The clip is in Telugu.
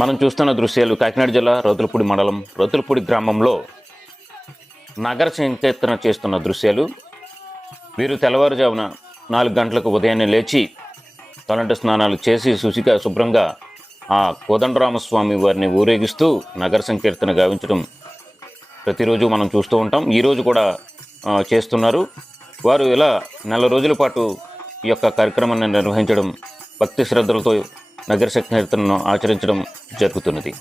మనం చూస్తున్న దృశ్యాలు కాకినాడ జిల్లా రౌతులపూడి మండలం రౌతులపూడి గ్రామంలో నగర సంకీర్తన చేస్తున్న దృశ్యాలు. వీరు తెల్లవారుజామున 4 గంటలకు ఉదయాన్నే లేచి తలంటు స్నానాలు చేసి శుభ్రంగా ఆ కోదండరామస్వామి వారిని ఊరేగిస్తూ నగర సంకీర్తన గావించడం ప్రతిరోజు మనం చూస్తూ ఉంటాం. ఈరోజు కూడా చేస్తున్నారు. వారు ఇలా నెల రోజుల పాటు ఈ యొక్క కార్యక్రమాన్ని నిర్వహించడం, భక్తి శ్రద్ధలతో నగర సంకీర్తనను ఆచరించడం జరుగుతున్నది.